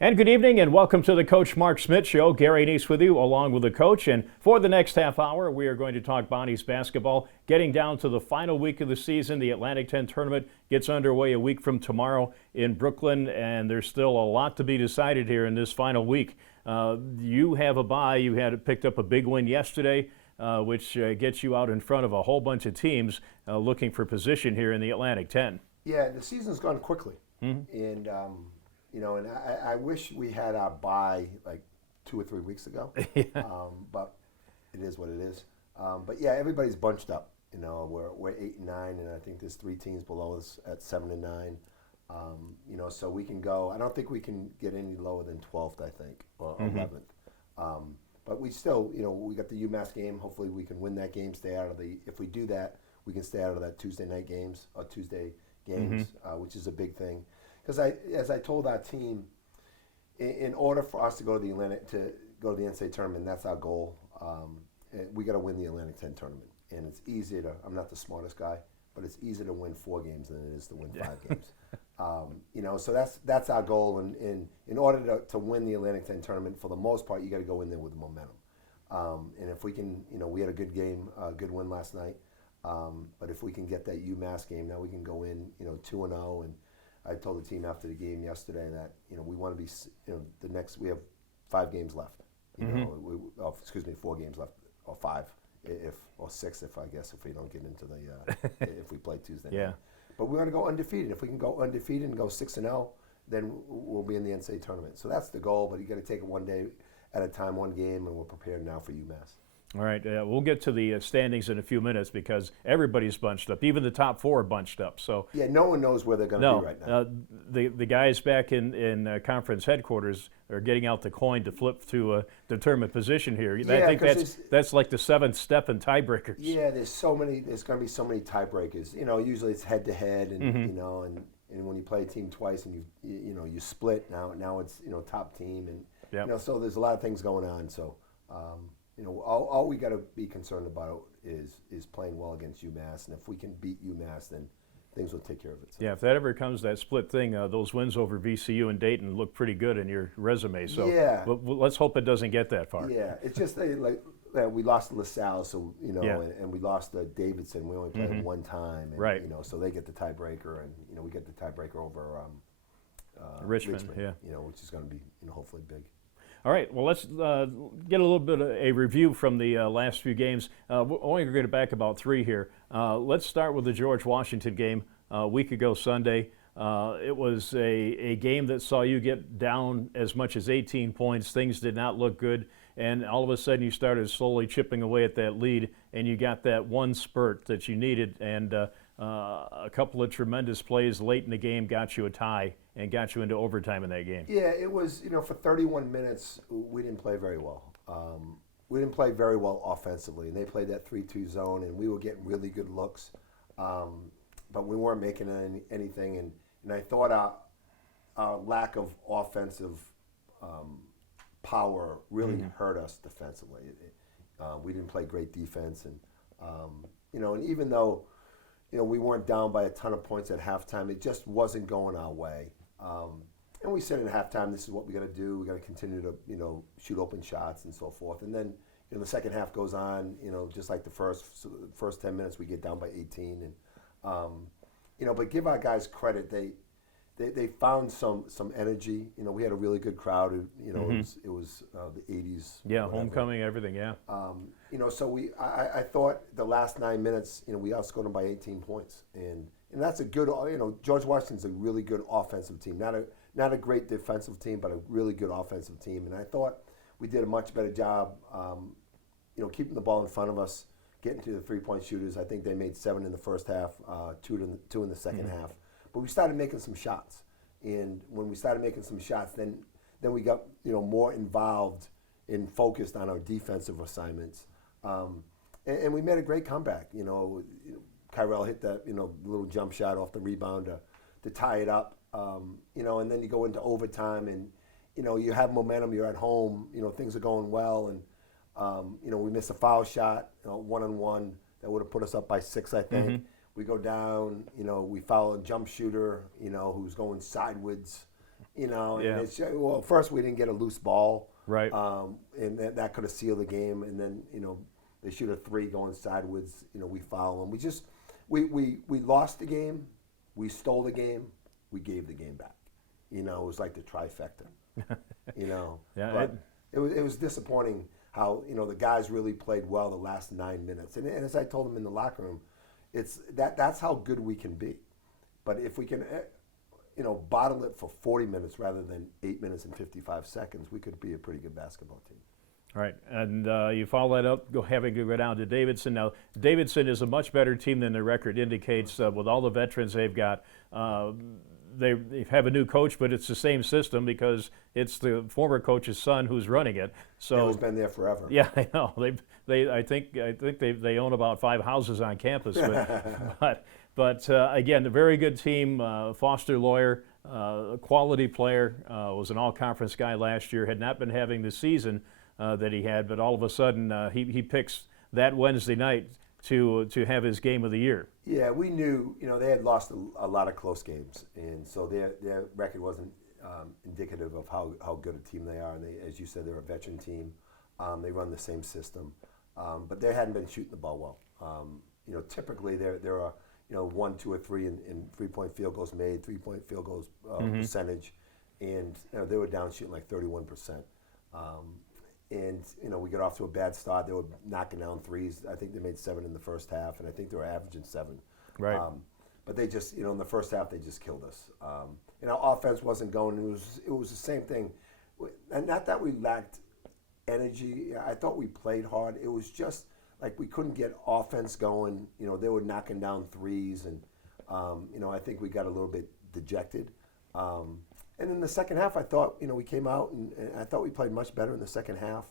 And good evening and welcome to the Coach Mark Schmidt Show. Gary Nease with you along with the coach. And for the next half hour, we are going to talk Bonnie's basketball. Getting down to the final week of the season, the Atlantic 10 tournament gets underway a week from tomorrow in Brooklyn. And there's still a lot to be decided here in this final week. You have a bye. You had picked up a big win yesterday, which gets you out in front of a whole bunch of teams looking for position here in the Atlantic 10. Yeah, the season's gone quickly. And and I wish we had our bye like 2 or 3 weeks ago. But it is what it is. But yeah, everybody's bunched up. We're 8 and 9, and I think there's 3 teams below us at 7 and 9. So we can go. I don't think we can get any lower than 12th, I think, or 11th. But we still, we got the UMass game. Hopefully we can win that game, stay out of the. If we do that, we can stay out of that Tuesday night games or Tuesday games, which is a big thing. Because as I told our team, in order for us to go to the NCAA tournament, that's our goal. We got to win the Atlantic 10 tournament, and it's easier to. I'm not the smartest guy, but it's easier to win 4 games than it is to win 5 games. So that's our goal. And in order to win the Atlantic 10 tournament, for the most part, you got to go in there with momentum. And if we can, we had a good game, good win last night. But if we can get that UMass game, now we can go in, 2-0 and. I told the team after the game yesterday that we want to be we have 5 games left. 4 games left, or 5 or 6 if we don't get into the if we play Tuesday night. But we want to go undefeated. If we can go undefeated and go 6-0, then we'll be in the NCAA tournament. So that's the goal. But you got to take it one day at a time, one game, and we're prepared now for UMass. All right, we'll get to the standings in a few minutes because everybody's bunched up. Even the top 4 are bunched up. So yeah, no one knows where they're going to be right now. The guys back in conference headquarters are getting out the coin to flip to a determined position here. Yeah, I think that's like the 7th step in tiebreakers. Yeah, there's going to be so many tiebreakers. Usually it's head to head, and and when you play a team twice and you split, now it's top team, and so there's a lot of things going on. So. All we got to be concerned about is playing well against UMass, and if we can beat UMass, then things will take care of itself. Yeah, if that ever comes that split thing, those wins over VCU and Dayton look pretty good in your resume. So yeah. Let's hope it doesn't get that far. Yeah, it's just we lost to LaSalle, so and we lost to Davidson. We only played them one time, and, right? So they get the tiebreaker, and we get the tiebreaker over Richmond, yeah. Which is going to be hopefully big. All right, well, let's get a little bit of a review from the last few games. We're only going to back about 3 here. Let's start with the George Washington game a week ago Sunday. It was a game that saw you get down as much as 18 points. Things did not look good, and all of a sudden you started slowly chipping away at that lead, and you got that one spurt that you needed, and a couple of tremendous plays late in the game got you a tie and got you into overtime in that game. Yeah, it was, for 31 minutes, we didn't play very well. We didn't play very well offensively, and they played that 3-2 zone, and we were getting really good looks, but we weren't making anything, and I thought our lack of offensive power really hurt us defensively. We didn't play great defense, and and even though we weren't down by a ton of points at halftime, it just wasn't going our way. And we said at halftime, this is what we got to do. We got to continue to shoot open shots and so forth. And then the second half goes on. Just like the first 10 minutes, we get down by 18. And but give our guys credit. They found some energy. We had a really good crowd. It was the 80s. Yeah, whatever. Homecoming, everything. Yeah. So I thought the last 9 minutes, we outscored them by 18 points, and that's a good. George Washington's a really good offensive team. Not a great defensive team, but a really good offensive team. And I thought we did a much better job, keeping the ball in front of us, getting to the 3-point shooters. I think they made 7 in the first half, 2 in the second half. But we started making some shots, and when we started making some shots, then we got more involved and focused on our defensive assignments, and we made a great comeback. Farrell hit that little jump shot off the rebound to tie it up, and then you go into overtime, and you have momentum. You're at home, things are going well, and we missed a foul shot, 1-on-1 that would have put us up by 6, I think. We go down, we foul a jump shooter, who's going sideways, You know, Yeah. and it's well, first we didn't get a loose ball, Right. and that could have sealed the game. And then they shoot a three going sideways. We foul them. We lost the game, we stole the game, we gave the game back. It was like the trifecta. Yeah, but it was disappointing how the guys really played well the last 9 minutes. And as I told them in the locker room, that's how good we can be. But if we can, bottle it for 40 minutes rather than 8 minutes and 55 seconds, we could be a pretty good basketball team. Right, and you follow that up, having to go down to Davidson. Now, Davidson is a much better team than their record indicates. With all the veterans they've got, they have a new coach, but it's the same system because it's the former coach's son who's running it. So it's been there forever. Yeah, I know. I think they own about 5 houses on campus. But again, a very good team. Foster Lawyer, a quality player, was an all-conference guy last year. Had not been having the season that he had, but all of a sudden he picks that Wednesday night to have his game of the year. Yeah, we knew they had lost a lot of close games, and so their record wasn't indicative of how good a team they are. And as you said, they're a veteran team. They run the same system, but they hadn't been shooting the ball well. Typically there are 1, 2, or 3 in 3-point field goals made, 3-point field goals percentage, and they were down shooting like 31%. And we got off to a bad start. They were knocking down threes. I think they made 7 in the first half, and I think they were averaging 7. Right. But they just, in the first half, they just killed us. Our offense wasn't going. It was the same thing, and not that we lacked energy. I thought we played hard. It was just like we couldn't get offense going. They were knocking down threes, and I think we got a little bit dejected. And in the second half, I thought, we came out and I thought we played much better in the second half.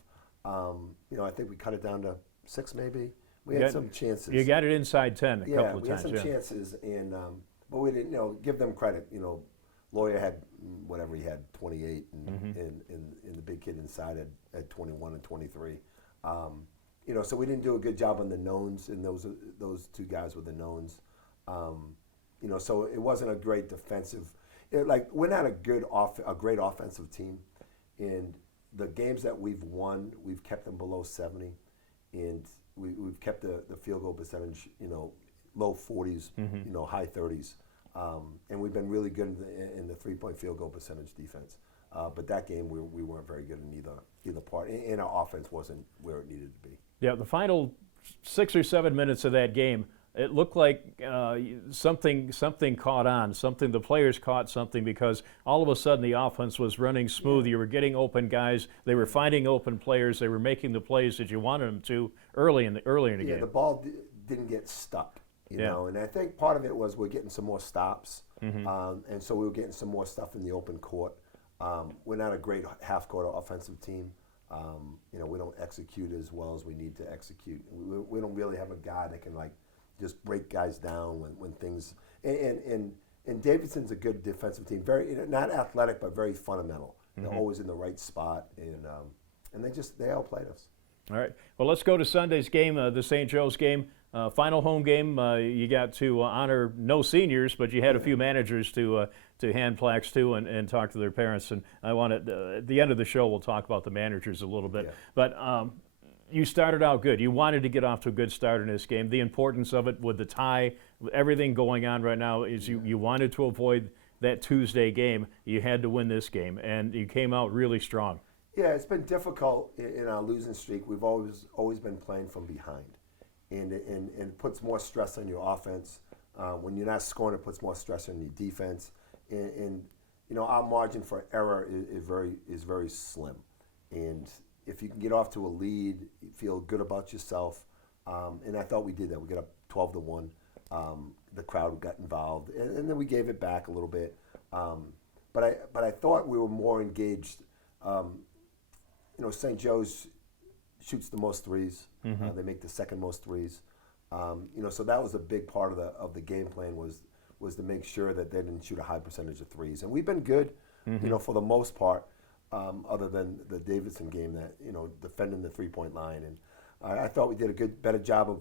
I think we cut it down to 6 maybe. We had some chances. You got it inside 10 a couple of times. Yeah, we had some chances, and but we didn't, give them credit. Lawyer had whatever he had, 28, and the big kid inside had 21 and 23. So we didn't do a good job on the knowns, and those 2 guys were the knowns. So it wasn't a great defensive. We're not a great offensive team, and the games that we've won, we've kept them below 70, and we've kept the field goal percentage, low 40s, high 30s, and we've been really good in the 3-point field goal percentage defense. But that game we weren't very good in either part, and our offense wasn't where it needed to be. Yeah, the final 6 or 7 minutes of that game, it looked like something caught on. The players caught something because all of a sudden the offense was running smooth. You were getting open guys. They were finding open players. They were making the plays that you wanted them to early in the game. Yeah, the ball didn't get stuck, you know. And I think part of it was we're getting some more stops, and so we were getting some more stuff in the open court. We're not a great half-court offensive team. We don't execute as well as we need to execute. We don't really have a guy that can just break guys down when things and Davidson's a good defensive team, very not athletic but very fundamental. They're always in the right spot, and they outplayed us. All right. Well, let's go to Sunday's game, the St. Joe's game. Final home game. You got to honor no seniors, but you had a few managers to hand plaques to and talk to their parents. And I wanted at the end of the show we'll talk about the managers a little bit. Yeah. But you started out good. You wanted to get off to a good start in this game. The importance of it with the tie, everything going on right now is you wanted to avoid that Tuesday game. You had to win this game, and you came out really strong. Yeah, it's been difficult in our losing streak. We've always been playing from behind, and it puts more stress on your offense. When you're not scoring, it puts more stress on your defense. And our margin for error is very slim. And if you can get off to a lead, you feel good about yourself. And I thought we did that. We got up 12-1. The crowd got involved, and then we gave it back a little bit. But I thought we were more engaged. St. Joe's shoots the most threes. They make the second most threes. So that was a big part of the game plan was to make sure that they didn't shoot a high percentage of threes. And we've been good, for the most part, other than the Davidson game that defending the 3-point line. And I thought we did a better job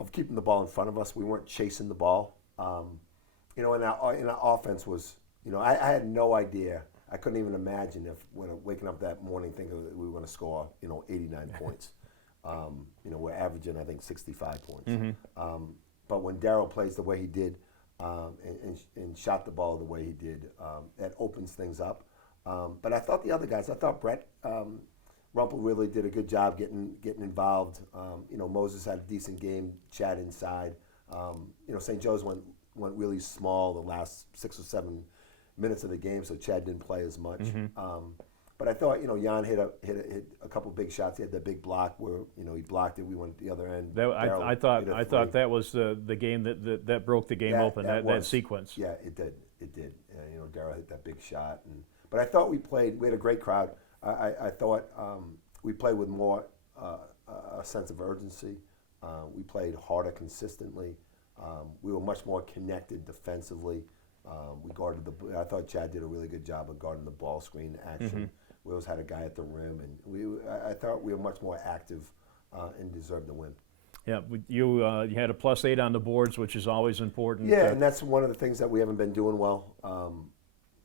of keeping the ball in front of us. We weren't chasing the ball. And our offense was, I had no idea I couldn't even imagine if when waking up that morning thinking that we were going to score, 89 points. We're averaging, I think, 65 points. But when Darryl plays the way he did and shot the ball the way he did, that opens things up. But I thought the other guys, I thought Brett Rumpel really did a good job getting involved. Moses had a decent game, Chad inside. St. Joe's went really small the last 6 or 7 minutes of the game, so Chad didn't play as much. But I thought, Jan hit a couple big shots. He had that big block where, he blocked it. We went the other end. I thought that was the game that broke the game open. That sequence. Yeah, it did. Darryl hit that big shot. But I thought we had a great crowd. I thought we played with more a sense of urgency. We played harder consistently. We were much more connected defensively. We guarded I thought Chad did a really good job of guarding the ball screen action. We always had a guy at the rim, and I thought we were much more active and deserved the win. Yeah, you had a +8 on the boards, which is always important. Yeah, and that's one of the things that we haven't been doing well.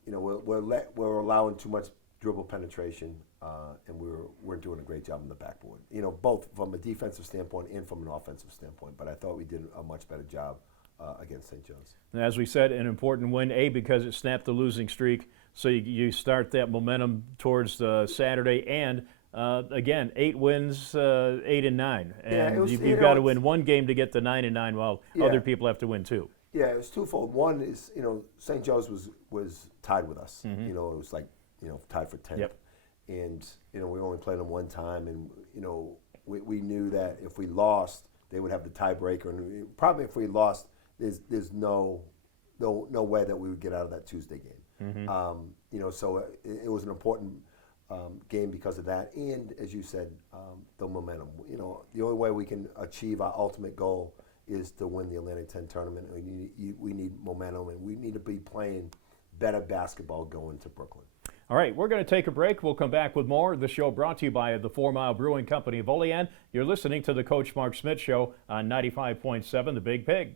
We're allowing too much dribble penetration, and we're doing a great job on the backboard. Both from a defensive standpoint and from an offensive standpoint. But I thought we did a much better job against St. Joe's. And as we said, an important win, because it snapped the losing streak. So you start that momentum towards Saturday, and again, 8 wins, 8 and 9, and you've got to win one game to get to 9 and 9, while other people have to win 2. Yeah, it was twofold. One is, St. Joe's was tied with us. It was like, tied for 10th. Yep. And, we only played them one time, and, we knew that if we lost, they would have the tiebreaker. And probably if we lost, there's no way that we would get out of that Tuesday game. So it was an important game because of that. And as you said, the momentum. The only way we can achieve our ultimate goal is to win the Atlantic 10 tournament. We need momentum, and we need to be playing better basketball going to Brooklyn. All right, we're going to take a break. We'll come back with more. The show brought to you by the 4 Mile Brewing Company of Olean. You're listening to the Coach Mark Schmidt Show on 95.7 The Big Pig.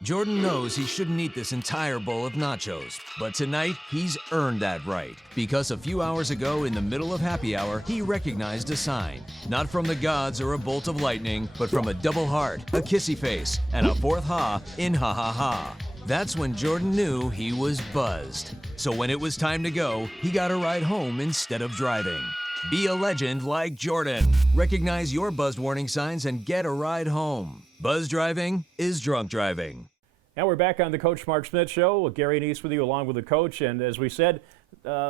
Jordan knows he shouldn't eat this entire bowl of nachos, but tonight he's earned that right, because a few hours ago in the middle of happy hour, he recognized a sign, not from the gods or a bolt of lightning, but from a double heart, a kissy face, and a 4th ha in ha ha ha. That's when Jordan knew he was buzzed. So when it was time to go, he got a ride home instead of driving. Be a legend like Jordan. Recognize your buzzed warning signs and get a ride home. Buzz driving is drunk driving. Now we're back on the Coach Mark Schmidt Show with Gary Nease with you, along with the coach. And as we said,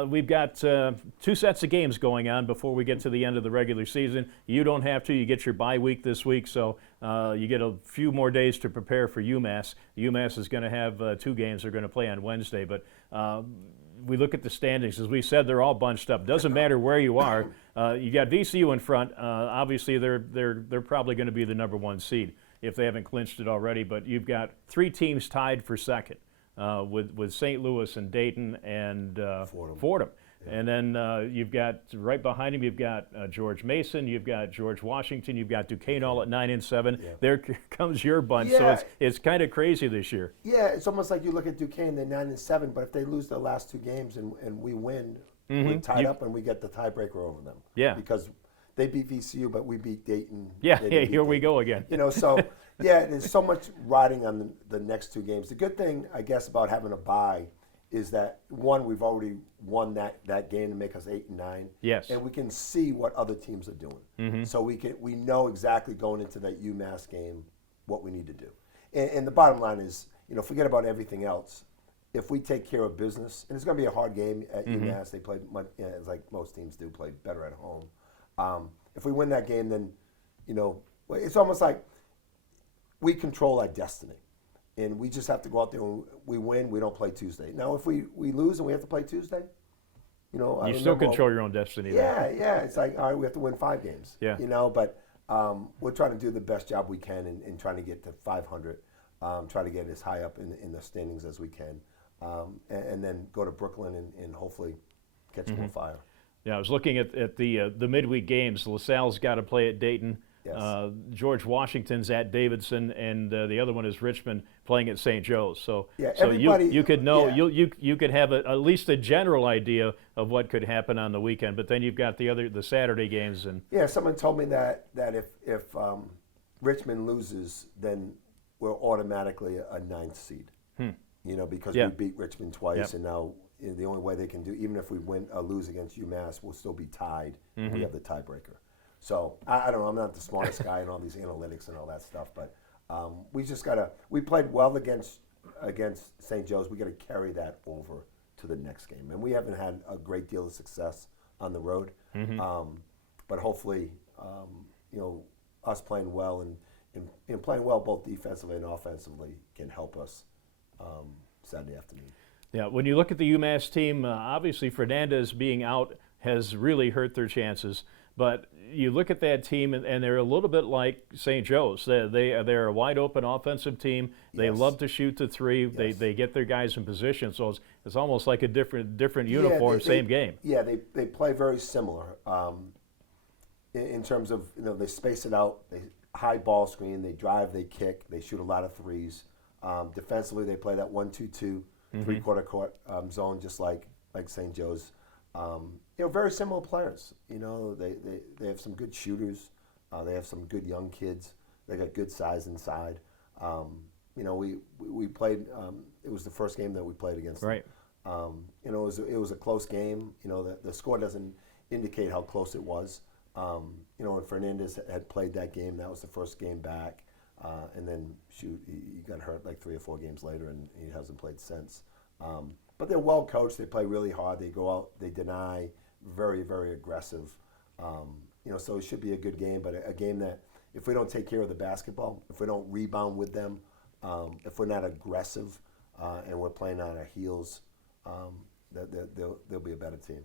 we've got 2 sets of games going on before we get to the end of the regular season. You don't have to. You get your bye week this week, so you get a few more days to prepare for UMass. UMass is going to have 2 games they're going to play on Wednesday. But we look at the standings. As we said, they're all bunched up. Doesn't matter where you are. You got VCU in front. Obviously, they're probably going to be the number 1 seed if they haven't clinched it already. But you've got 3 teams tied for second. With St. Louis and Dayton and Fordham. Yeah. And then you've got right behind him, you've got George Mason, you've got George Washington, you've got Duquesne all at 9 and 7. Yeah. There comes your bunch. Yeah. So it's kind of crazy this year. Yeah, it's almost like you look at Duquesne, they're 9 and 7, but if they lose their last 2 games and we win, we're tied up and we get the tiebreaker over them. Yeah. Because they beat VCU, but we beat Dayton. Yeah, here we go again. So yeah, there's so much riding on the next 2 games. The good thing, I guess, about having a bye is that, one, we've already won that game to make us 8 and 9. Yes. And we can see what other teams are doing. So we know exactly going into that UMass game what we need to do. And the bottom line is, forget about everything else. If we take care of business, and it's going to be a hard game at UMass, they play like most teams do, play better at home. If we win that game, then, it's almost like we control our destiny. And we just have to go out there and we win, we don't play Tuesday. Now, if we lose and we have to play Tuesday, you still control your own destiny. Yeah. It's like, all right, we have to win 5 games. Yeah. But we're trying to do the best job we can in trying to get to 500, try to get as high up in the standings as we can, and then go to Brooklyn and hopefully catch more fire. Yeah, I was looking at the midweek games. LaSalle's got to play at Dayton. Yes. George Washington's at Davidson, and the other one is Richmond playing at St. Joe's. So, Yeah, so you could know yeah. you could have at least a general idea of what could happen on the weekend. But then you've got the Saturday games, and Yeah, someone told me that if Richmond loses, then we're automatically a ninth seed. You know, because Yeah. we beat Richmond twice, Yep. and now the only way they can do, even if we win or lose against UMass, we'll still be tied. We have the tiebreaker. So I don't know. I'm not the smartest guy in all these analytics and all that stuff, but we just gotta. We played well against St. Joe's. We got to carry that over to the next game, and we haven't had a great deal of success on the road. But hopefully, you know, us playing well and playing well both defensively and offensively can help us Saturday afternoon. yeah, when you look at the UMass team, obviously Fernandez being out has really hurt their chances. But you look at that team, and they're a little bit like St. Joe's. They're a wide open offensive team. They Yes. love to shoot the three. Yes. They get their guys in position. So it's almost like a different uniform, same game. Yeah, they play very similar in terms of, you know, they space it out. They high ball screen. They drive. They kick. They shoot a lot of threes. Defensively, they play that 1-2-2 three-quarter court zone, just like St. Joe's. You know, very similar players. You know, they have some good shooters. They have some good young kids. They got good size inside. You know, we played. It was the first game that we played against them. Right. You know, it was a close game. You know, the score doesn't indicate how close it was. You know, when Fernandez had played that game, that was the first game back. And then, he got hurt like 3 or 4 games later, and he hasn't played since. But they're well coached. They play really hard. They go out. They deny. Very, very aggressive. You know, so it should be a good game. But a game that, if we don't take care of the basketball, if we don't rebound with them, if we're not aggressive, and we're playing on our heels, they'll be a better team.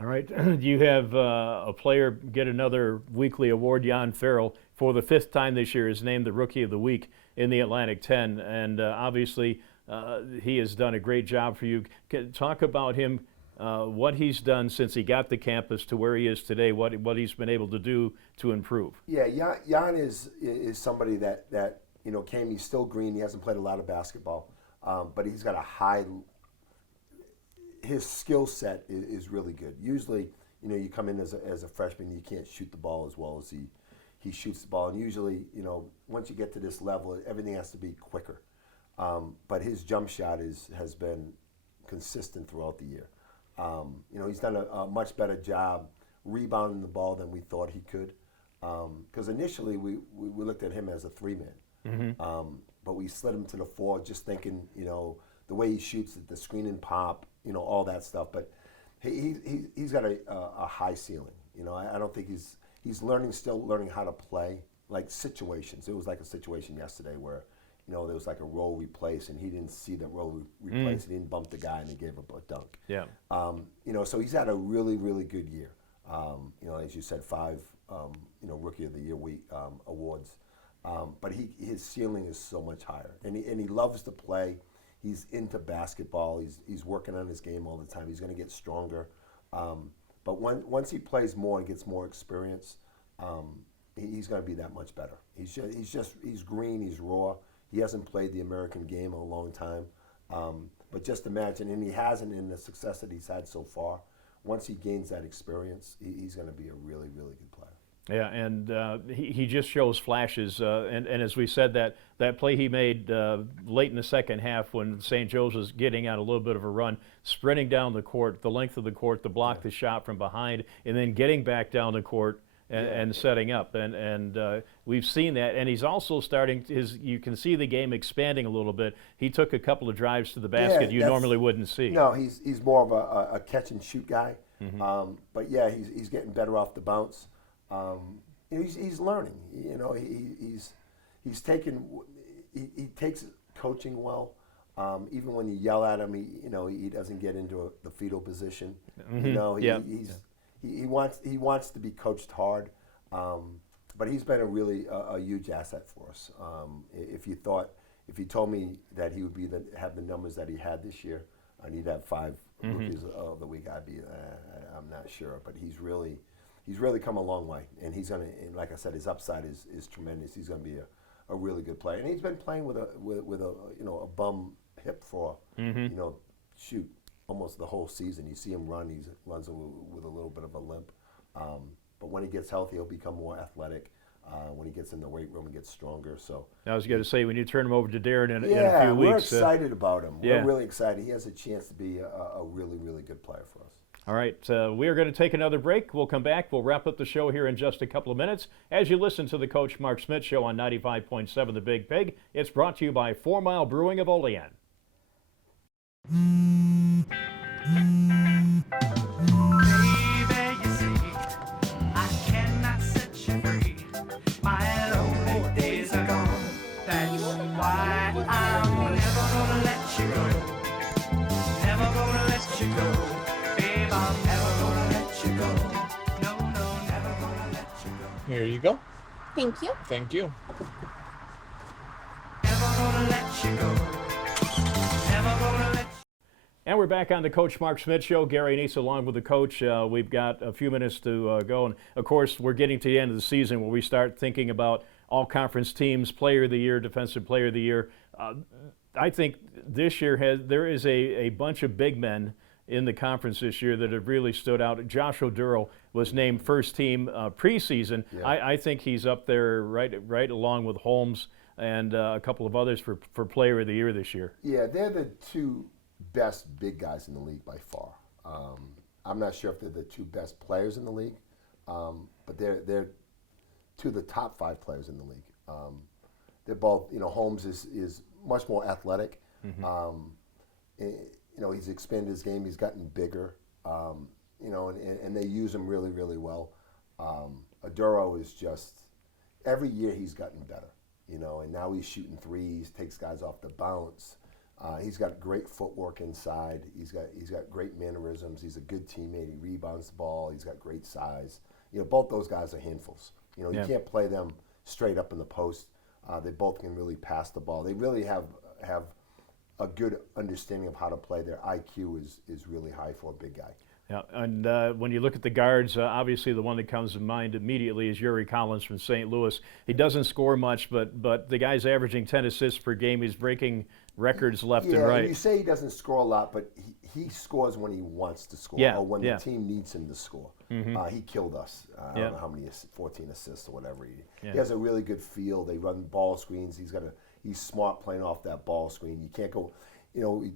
All right. You have a player get another weekly award. Jan Farrell, for the 5th time this year, is named the Rookie of the Week in the Atlantic 10. And obviously, he has done a great job for you. Talk about him, what he's done since he got the campus to where he is today, what he's been able to do to improve. Yeah, Jan is somebody that you know, came. He's still green. He hasn't played a lot of basketball, but he's got a high. His skill set is really good. Usually, you know, you come in as a freshman, you can't shoot the ball as well as he shoots the ball. And usually, you know, once you get to this level, everything has to be quicker. But his jump shot has been consistent throughout the year. You know, he's done a much better job rebounding the ball than we thought he could. Because initially we looked at him as a 3-man, but we slid him to the 4, just thinking, you know, the way he shoots, the screen and pop, you know, all that stuff. But he's got a high ceiling. You know, I don't think he's still learning how to play, like situations. It was like a situation yesterday where, you know, there was like a roll replace, and he didn't see the roll replace. He didn't bump the guy, and he gave up a dunk. Yeah. You know, so he's had a really, really good year. You know, as you said, 5, you know, Rookie of the Year awards. But his ceiling is so much higher, and he loves to play. He's into basketball. He's working on his game all the time. He's going to get stronger. But once he plays more and gets more experience, he's going to be that much better. He's green. He's raw. He hasn't played the American game in a long time. But just imagine, and he hasn't in the success that he's had so far. Once he gains that experience, he's going to be a really, really good player. Yeah, and he just shows flashes. And as we said, that play he made late in the second half when St. Joe's was getting out a little bit of a run, sprinting down the court, the length of the court to block the shot from behind, and then getting back down the court and setting up. And we've seen that. And he's also starting, you can see the game expanding a little bit. He took a couple of drives to the basket you normally wouldn't see. No, he's more of a catch and shoot guy. But yeah, he's getting better off the bounce. He's learning. You know, he takes coaching well. Even when you yell at him, he doesn't get into the fetal position. You know, he wants to be coached hard. But he's been a huge asset for us. If you told me that he would have the numbers that he had this year, and he'd have 5 rookies of the week, I'm not sure. But he's really come a long way, and he's gonna. And like I said, his upside is tremendous. He's gonna be a really good player, and he's been playing with a a bum hip for shoot almost the whole season. You see him run; he runs with a little bit of a limp. But when he gets healthy, he'll become more athletic. When he gets in the weight room, he gets stronger. So I was going to say, when you turn him over to Darren in a few we're weeks. excited about him. We're really excited. He has a chance to be a really, really good player for us. All right, we are going to take another break. We'll come back. We'll wrap up the show here in just a couple of minutes. As you listen to the Coach Mark Schmidt Show on 95.7 The Big Pig, it's brought to you by 4 Mile Brewing of Olean. Here you go. Thank you. Thank you. And we're back on the Coach Mark Schmidt Show. Gary Nease along with the coach. We've got a few minutes to go. And, of course, we're getting to the end of the season where we start thinking about all-conference teams, Player of the Year, Defensive Player of the Year. I think this year there is a bunch of big men in the conference this year that have really stood out. Josh Oduro was named first team preseason. Yeah. I think he's up there right along with Holmes and a couple of others for Player of the Year this year. Yeah, they're the two best big guys in the league by far. I'm not sure if they're the two best players in the league, but they're two of the top 5 players in the league. They're both, Holmes is much more athletic. He's expanded his game. He's gotten bigger, and they use him really, really well. Oduro is just, every year he's gotten better, and now he's shooting threes, takes guys off the bounce. He's got great footwork inside. He's got great mannerisms. He's a good teammate. He rebounds the ball. He's got great size. Both those guys are handfuls. You can't play them straight up in the post. They both can really pass the ball. They really have a good understanding of how to play. Their IQ is really high for a big guy. Yeah, and when you look at the guards, obviously the one that comes to mind immediately is Yuri Collins from St. Louis. He doesn't score much, but the guy's averaging 10 assists per game. He's breaking records left and right. You say he doesn't score a lot, but he scores when he wants to score, or when the team needs him to score. He killed us. I don't know how many, 14 assists or whatever. He has a really good feel. They run ball screens. He's smart playing off that ball screen. You can't go.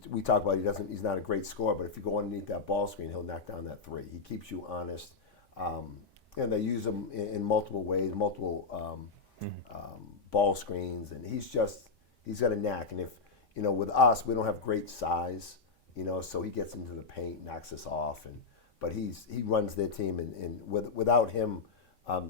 We talk about he's not a great scorer, but if you go underneath that ball screen, he'll knock down that 3. He keeps you honest. And they use him in multiple ways, multiple ball screens, and he's got a knack. And if with us, we don't have great size, so he gets into the paint, knocks us off, but he runs their team, and without him,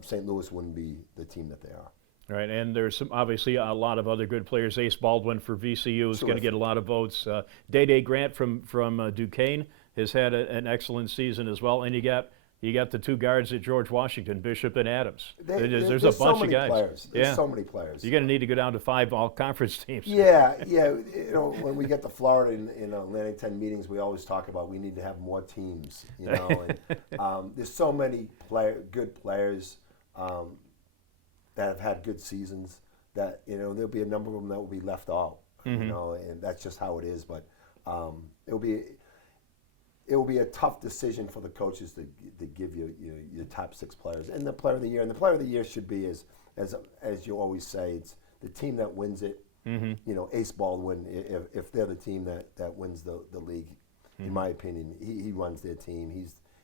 St. Louis wouldn't be the team that they are. Right, and there's obviously a lot of other good players. Ace Baldwin for VCU is going to get a lot of votes. Day Grant from Duquesne has had an excellent season as well. And you got the 2 guards at George Washington, Bishop and Adams. There's a bunch of guys. There's so many players. You're going to need to go down to 5 all-conference teams. Yeah. When we get to Florida in Atlantic 10 meetings, we always talk about we need to have more teams. And there's so many good players. That have had good seasons, that there'll be a number of them that will be left out, and that's just how it is. But it will be a tough decision for the coaches to give you your top 6 players and the Player of the Year. And the Player of the Year should be, as you always say, it's the team that wins it. Ace Baldwin, if they're the team that wins the league, in my opinion, he runs their team.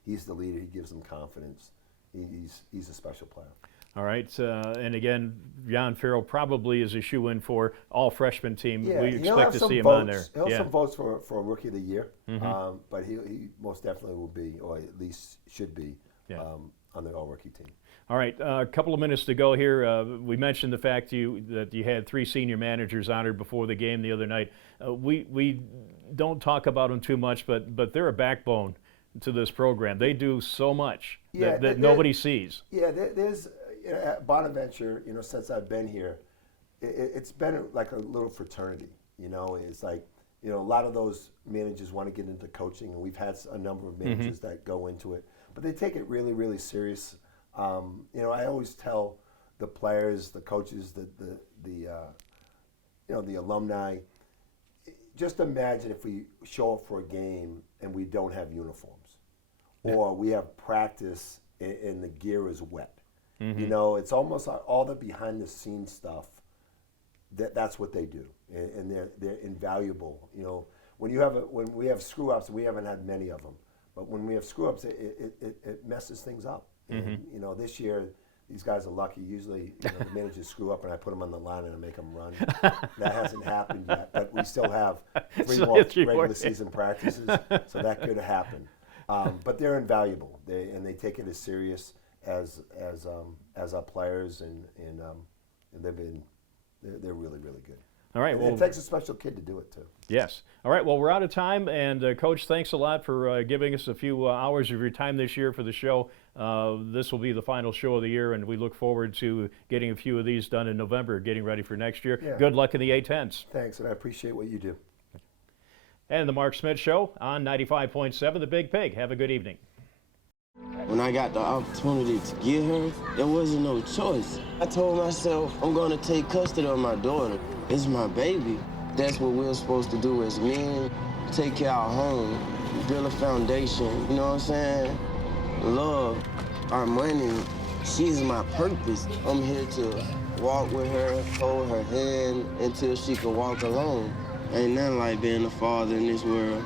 He's the leader. He gives them confidence. He's a special player. All right, and again, Jan Farrell probably is a shoe-in for all freshman team. Yeah, we expect to see him votes. on there. He'll have some votes for Rookie of the Year, but he most definitely will be, or at least should be, on the all-rookie team. All right, a couple of minutes to go here. We mentioned the fact that you had 3 senior managers honored before the game the other night. We don't talk about them too much, but they're a backbone to this program. They do so much that nobody sees. Yeah, there's at Bonaventure, since I've been here, it's been like a little fraternity. It's like, a lot of those managers want to get into coaching, and we've had a number of managers that go into it. but they take it really, really serious. You know, I always tell the players, the coaches, the alumni, just imagine if we show up for a game and we don't have uniforms, or we have practice and the gear is wet. You know, it's almost like all the behind-the-scenes stuff. That's what they do, and they're invaluable. You know, when we have screw-ups, and we haven't had many of them, but when we have screw-ups, it messes things up. And, you know, this year, these guys are lucky. Usually, you know, the managers screw up and I put them on the line and I make them run. That hasn't happened yet, but we still have 3 more regular season practices, so that could happen. But they're invaluable, and they take it as serious as our players, and they're really, really good. All right. And it takes a special kid to do it, too. Yes. All right. Well, we're out of time. And, Coach, thanks a lot for giving us a few hours of your time this year for the show. This will be the final show of the year, and we look forward to getting a few of these done in November, getting ready for next year. Yeah. Good luck in the A-10s. Thanks, and I appreciate what you do. And the Mark Schmidt Show on 95.7 The Big Pig. Have a good evening. When I got the opportunity to get her, there wasn't no choice. I told myself, I'm gonna take custody of my daughter. It's my baby. That's what we're supposed to do as men. Take care of our home, build a foundation, you know what I'm saying? Love, our money, she's my purpose. I'm here to walk with her, hold her hand until she can walk alone. Ain't nothing like being a father in this world.